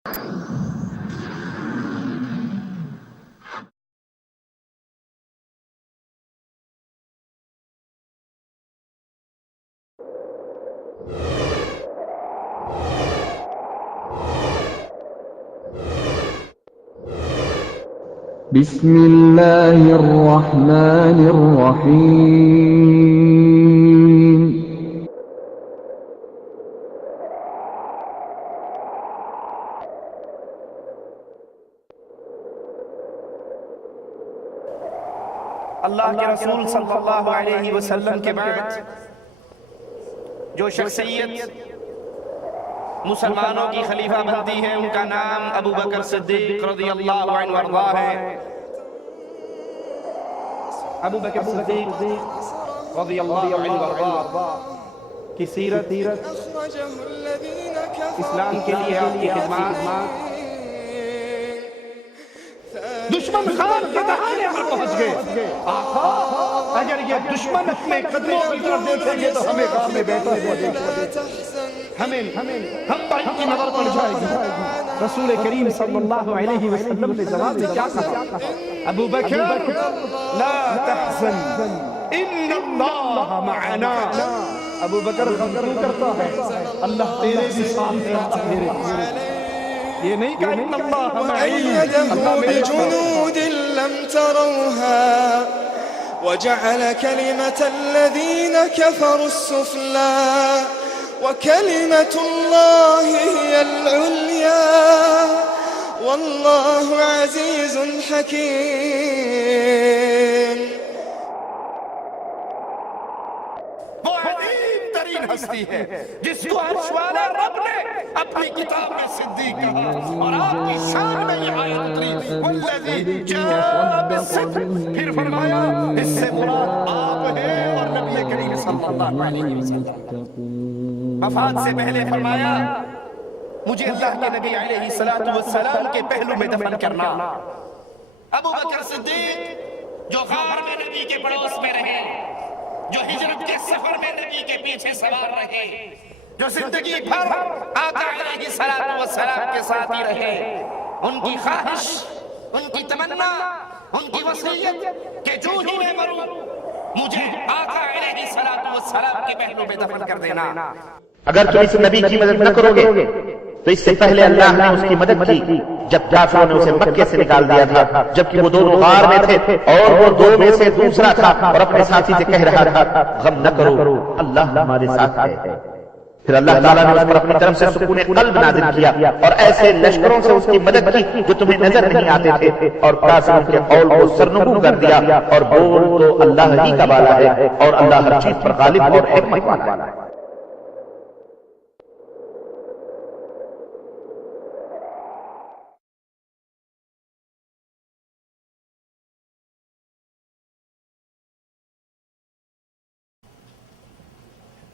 بسم الله الرحمن الرحيم. اللہ کے رسول صلی اللہ علیہ وسلم کے بعد جو شخصیت مسلمانوں کی خلیفہ بنتی ہے ان کا نام ابو بکر صدیق رضی اللہ عنہ وارضا ہے۔ ابو بکر صدیق رضی اللہ عنہ وارضا کی سیرت اسلام کے لیے آپ کی خدمات دشمن خان کے دہانے پر پہنچ گئے۔ آقا اگر یہ دشمن اپنے قدموں کی طرف دیکھیں گے تو ہمیں غار میں بیٹھے ہوئے دیکھیں گے، ہم پر ان کی نظر پڑ جائے گی۔ رسول کریم صلی اللہ علیہ وسلم نے جواب میں کیا کہا؟ ابو بکر لا تحزن ان اللہ معنا۔ ابو بکر غم کیوں کرتا ہے؟ اللہ تیرے بھی ساتھ ہے، اللہ تیرے بھی ساتھ ہے۔ یہ نہیں کہا ان اللہ معی، اللہ میرے بجنود لم تروها وجعل كلمة الذين كفروا السفلى وكلمة الله هي العليا والله عزيز حكيم۔ وہ عظیم ترین ہستی ہے جس کو عرش والا رب نے اپنی کتاب میں صدیق کہا، اور آپ کی شان میں یہ آیت اتری والذی جاء بالصدق، پھر فرمایا اس سے مراد آپ ہیں اور نبی کریم صلی اللہ علیہ وسلم۔ وفات سے پہلے فرمایا مجھے اللہ کے نبی علیہ السلام کے پہلو میں دفن کرنا۔ ابو بکر صدیق جو غار میں نبی کے پڑوس میں رہے، جو ہجرت کے سفر میں نبی کے پیچھے سوار رہے، جو زندگی بھر آقا علیہ السلام کے ساتھ ہی رہے، ان کی خواہش، ان کی تمنا، ان کی وصیت کہ جو ہی میں مروں مجھے آقا علیہ السلام کے پہلو میں دفن کر دینا۔ اگر تم اس نبی کی مدد نہ کرو گے تو اس سے پہلے اللہ نے اس کی مدد کی جب کافروں نے اسے مکے سے نکال دیا تھا، جبکہ وہ دونوں غار میں تھے اور وہ دو میں سے دوسرا تھا، اور اپنے ساتھی سے کہہ رہا تھا غم نہ کرو اللہ ہمارے ساتھ ہے۔ پھر اللہ تعالیٰ نے اس پر اپنی طرف سے سکون قلب نازل کیا اور ایسے لشکروں سے اس کی مدد کی جو تمہیں نظر نہیں آتے تھے، اور کافروں کے قول کو سرنگوں کر دیا، اور بول تو اللہ ہی کا والا ہے اور اللہ ہر چیز پر غالب اور حکمت والا ہے۔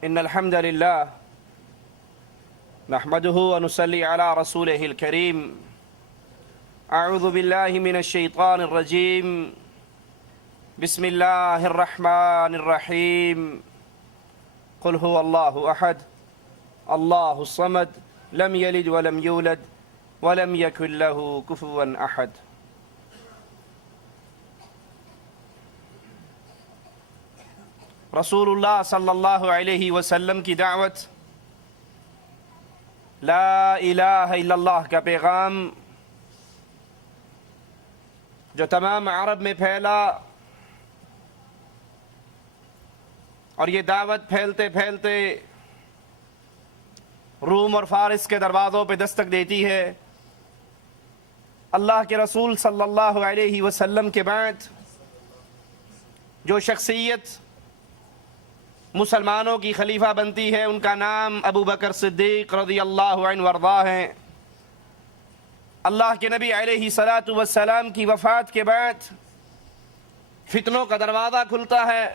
ان الحمد للہ نحمده ونصلي على رسوله الكريم۔ اعوذ باللہ من الشیطان الرجیم، بسم اللہ الرحمن الرحیم۔ قل هو اللہ احد اللہ الصمد لم یلد ولم یولد ولم یکن له کفوا احد۔ رسول اللہ صلی اللہ علیہ وسلم کی دعوت، لا الہ الا اللہ کا پیغام جو تمام عرب میں پھیلا، اور یہ دعوت پھیلتے پھیلتے روم اور فارس کے دروازوں پہ دستک دیتی ہے۔ اللہ کے رسول صلی اللہ علیہ وسلم کے بعد جو شخصیت مسلمانوں کی خلیفہ بنتی ہے ان کا نام ابو بکر صدیق رضی اللہ عنہ وارضا ہے۔ اللہ کے نبی علیہ السلام کی وفات کے بعد فتنوں کا دروازہ کھلتا ہے،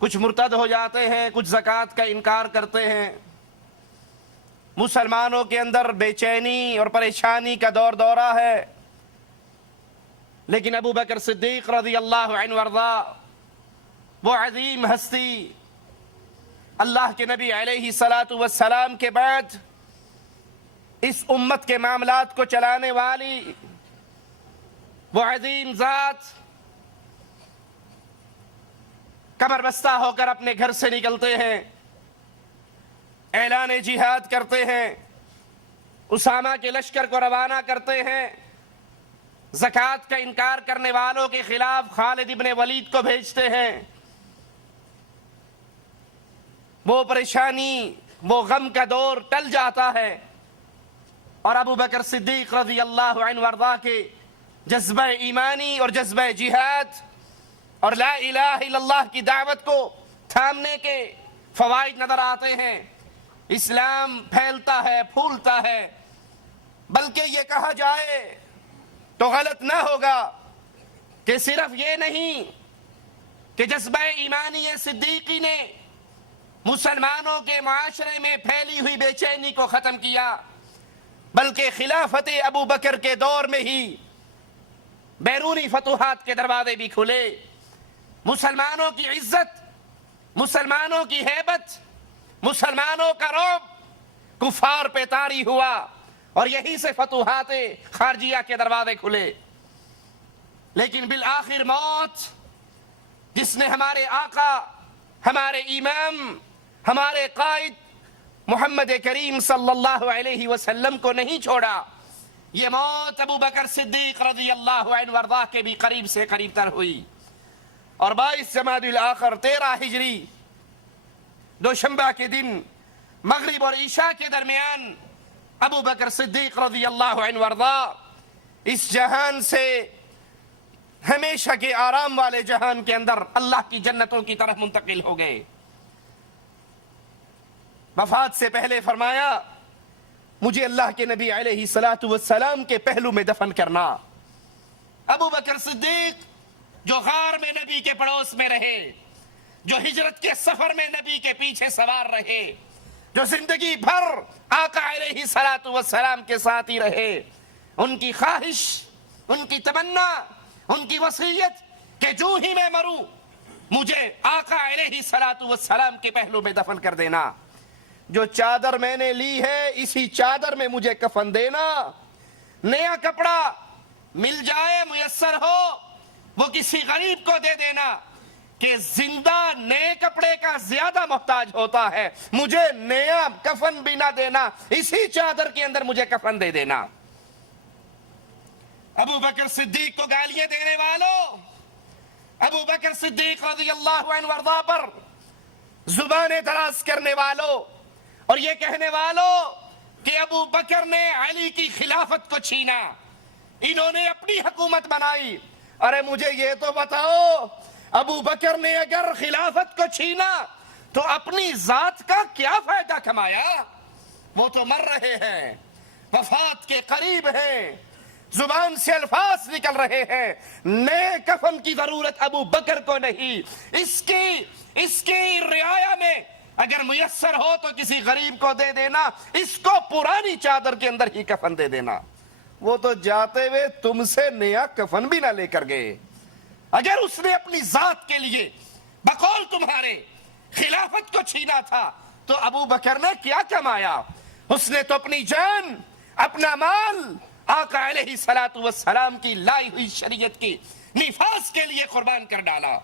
کچھ مرتد ہو جاتے ہیں، کچھ زکوٰۃ کا انکار کرتے ہیں، مسلمانوں کے اندر بے چینی اور پریشانی کا دورہ ہے۔ لیکن ابو بکر صدیق رضی اللہ عنہ وارضا وہ عظیم ہستی اللہ کے نبی علیہ السلام کے بعد اس امت کے معاملات کو چلانے والی وہ عظیم ذات کمر بستہ ہو کر اپنے گھر سے نکلتے ہیں، اعلان جہاد کرتے ہیں، اسامہ کے لشکر کو روانہ کرتے ہیں، زکوٰۃ کا انکار کرنے والوں کے خلاف خالد ابن ولید کو بھیجتے ہیں۔ وہ پریشانی، وہ غم کا دور ٹل جاتا ہے، اور ابو بکر صدیق رضی اللہ عنہ وارضاہ کے جذبہ ایمانی اور جذبہ جہاد اور لا الہ الا اللہ کی دعوت کو تھامنے کے فوائد نظر آتے ہیں۔ اسلام پھیلتا ہے، پھولتا ہے، بلکہ یہ کہا جائے تو غلط نہ ہوگا کہ صرف یہ نہیں کہ جذبہ ایمانی صدیقی نے مسلمانوں کے معاشرے میں پھیلی ہوئی بے چینی کو ختم کیا، بلکہ خلافت ابو بکر کے دور میں ہی بیرونی فتوحات کے دروازے بھی کھلے، مسلمانوں کی عزت، مسلمانوں کی ہیبت، مسلمانوں کا رعب کفار پہ طاری ہوا، اور یہیں سے فتوحات خارجیہ کے دروازے کھلے۔ لیکن بالآخر موت، جس نے ہمارے آقا، ہمارے امام، ہمارے قائد محمد کریم صلی اللہ علیہ وسلم کو نہیں چھوڑا، یہ موت ابو بکر صدیق رضی اللہ عنہ وارضاہ کے بھی قریب سے قریب تر ہوئی، اور 22 جمادی الاخر 13 ہجری دوشنبہ کے دن مغرب اور عشاء کے درمیان ابو بکر صدیق رضی اللہ عنہ وارضاہ اس جہان سے ہمیشہ کے آرام والے جہان کے اندر اللہ کی جنتوں کی طرف منتقل ہو گئے۔ وفات سے پہلے فرمایا، مجھے اللہ کے نبی علیہ الصلاۃ والسلام کے پہلو میں دفن کرنا۔ ابو بکر صدیق جو غار میں نبی کے پڑوس میں رہے، جو ہجرت کے سفر میں نبی کے پیچھے سوار رہے، جو زندگی بھر آقا علیہ الصلاۃ والسلام کے ساتھ ہی رہے، ان کی خواہش، ان کی تمنا، ان کی وصیت کہ جو ہی میں مروں مجھے آقا علیہ الصلاۃ والسلام کے پہلو میں دفن کر دینا، جو چادر میں نے لی ہے اسی چادر میں مجھے کفن دینا، نیا کپڑا مل جائے میسر ہو وہ کسی غریب کو دے دینا، کہ زندہ نئے کپڑے کا زیادہ محتاج ہوتا ہے، مجھے نیا کفن بھی نہ دینا، اسی چادر کے اندر مجھے کفن دے دینا۔ ابو بکر صدیق کو گالیاں دینے والوں، ابو بکر صدیق رضی اللہ عنہ وارضاہ پر زبانیں دراز کرنے والوں، اور یہ کہنے والوں کہ ابو بکر نے علی کی خلافت کو چھینا، انہوں نے اپنی حکومت بنائی۔ ارے مجھے یہ تو بتاؤ، ابو بکر نے اگر خلافت کو چھینا تو اپنی ذات کا کیا فائدہ کمایا؟ وہ تو مر رہے ہیں، وفات کے قریب ہیں، زبان سے الفاظ نکل رہے ہیں، نئے کفن کی ضرورت ابو بکر کو نہیں، اس کی رعایا میں اگر میسر ہو تو کسی غریب کو دے دینا، اس کو پرانی چادر کے اندر ہی کفن دے دینا۔ وہ تو جاتے ہوئے تم سے نیا کفن بھی نہ لے کر گئے۔ اگر اس نے اپنی ذات کے لیے بقول تمہارے خلافت کو چھینا تھا تو ابو بکر نے کیا کمایا؟ اس نے تو اپنی جان، اپنا مال آقا علیہ الصلاۃ والسلام کی لائی ہوئی شریعت کی نفاذ کے لیے قربان کر ڈالا۔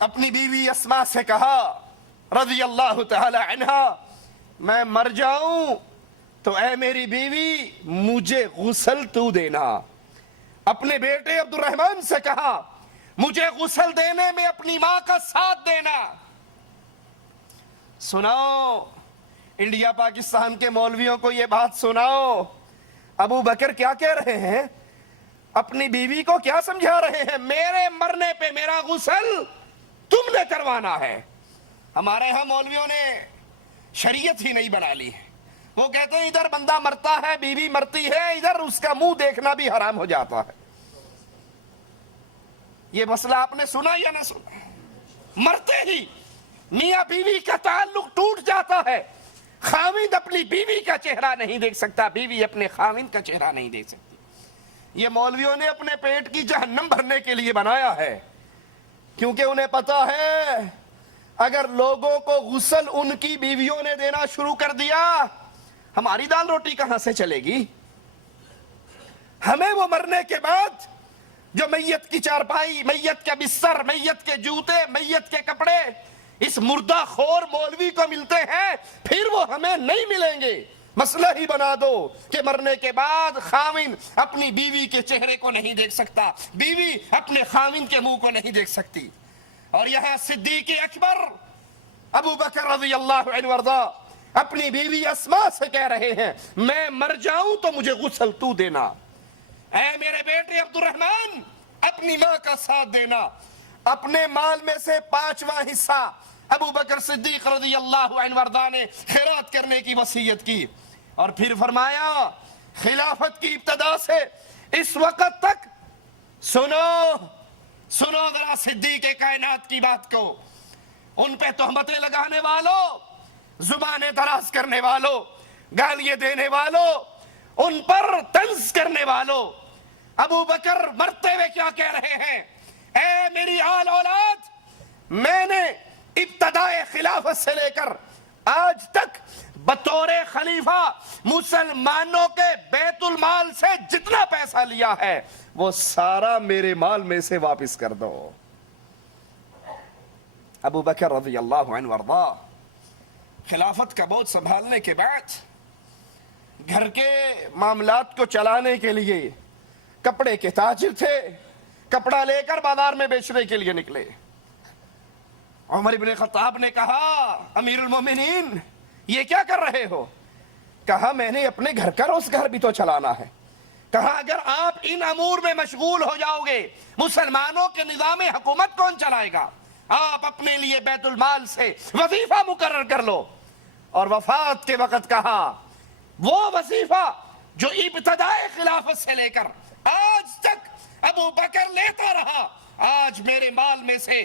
اپنی بیوی اسماء سے کہا رضی اللہ تعالی عنہا، میں مر جاؤں تو اے میری بیوی مجھے غسل تو دینا۔ اپنے بیٹے عبد الرحمن سے کہا، مجھے غسل دینے میں اپنی ماں کا ساتھ دینا۔ سناؤ انڈیا پاکستان کے مولویوں کو یہ بات سناؤ، ابو بکر کیا کہہ رہے ہیں، اپنی بیوی کو کیا سمجھا رہے ہیں؟ میرے مرنے پہ میرا غسل تم نے کروانا ہے۔ ہمارے ہاں مولویوں نے شریعت ہی نہیں بنا لی ہے، وہ کہتے ہیں ادھر بندہ مرتا ہے، بیوی مرتی ہے، ادھر اس کا منہ دیکھنا بھی حرام ہو جاتا ہے۔ یہ مسئلہ آپ نے سنا یا نہ سنا؟ مرتے ہی میاں بیوی کا تعلق ٹوٹ جاتا ہے، خاوند اپنی بیوی کا چہرہ نہیں دیکھ سکتا، بیوی اپنے خاوند کا چہرہ نہیں دیکھ سکتی۔ یہ مولویوں نے اپنے پیٹ کی جہنم بھرنے کے لیے بنایا ہے، کیونکہ انہیں پتا ہے اگر لوگوں کو غسل ان کی بیویوں نے دینا شروع کر دیا، ہماری دال روٹی کہاں سے چلے گی؟ ہمیں وہ مرنے کے بعد جو میت کی چارپائی، میت کے بستر، میت کے جوتے، میت کے کپڑے اس مردہ خور مولوی کو ملتے ہیں، پھر وہ ہمیں نہیں ملیں گے۔ مسئلہ ہی بنا دو کہ مرنے کے بعد خاوند اپنی بیوی کے چہرے کو نہیں دیکھ سکتا، بیوی اپنے خاوند کے منہ کو نہیں دیکھ سکتی۔ اور یہاں صدیق اکبر ابو بکر رضی اللہ عنہ وارضا اپنی بیوی اسماء سے کہہ رہے ہیں میں مر جاؤں تو مجھے غسل تو دینا، اے میرے بیٹے عبد الرحمن اپنی ماں کا ساتھ دینا۔ اپنے مال میں سے 5واں حصہ ابو بکر صدیق رضی اللہ عنہ وارضا نے خیرات کرنے کی وصیت کی، اور پھر فرمایا خلافت کی ابتدا سے اس وقت تک سنو ذرا صدیق کائنات کی بات کو، ان پہ تہمتیں لگانے والوں، زبانیں دراز کرنے والوں، گالیاں دینے والوں، ان پر طنز کرنے والوں، ابو بکر مرتے ہوئے کیا کہہ رہے ہیں؟ اے میری آل اولاد، میں نے ابتدائے خلافت سے لے کر آج تک بطور خلیفہ مسلمانوں کے بیت المال سے جتنا پیسہ لیا ہے وہ سارا میرے مال میں سے واپس کر دو۔ ابو بکر رضی اللہ عنہ وارضا خلافت کا بوجھ سنبھالنے کے بعد گھر کے معاملات کو چلانے کے لیے کپڑے کے تاجر تھے، کپڑا لے کر بازار میں بیچنے کے لیے نکلے۔ عمر بن خطاب نے کہا امیر المومنین یہ کیا کر رہے ہو؟ کہا میں نے اپنے گھر کا روزگار بھی تو چلانا ہے۔ کہا اگر آپ ان امور میں مشغول ہو جاؤ گے مسلمانوں کے نظام حکومت کون چلائے گا؟ آپ اپنے لیے بیت المال سے وظیفہ مقرر کر لو۔ اور وفات کے وقت کہا وہ وظیفہ جو ابتدائے خلافت سے لے کر آج تک ابو بکر لیتا رہا، آج میرے مال میں سے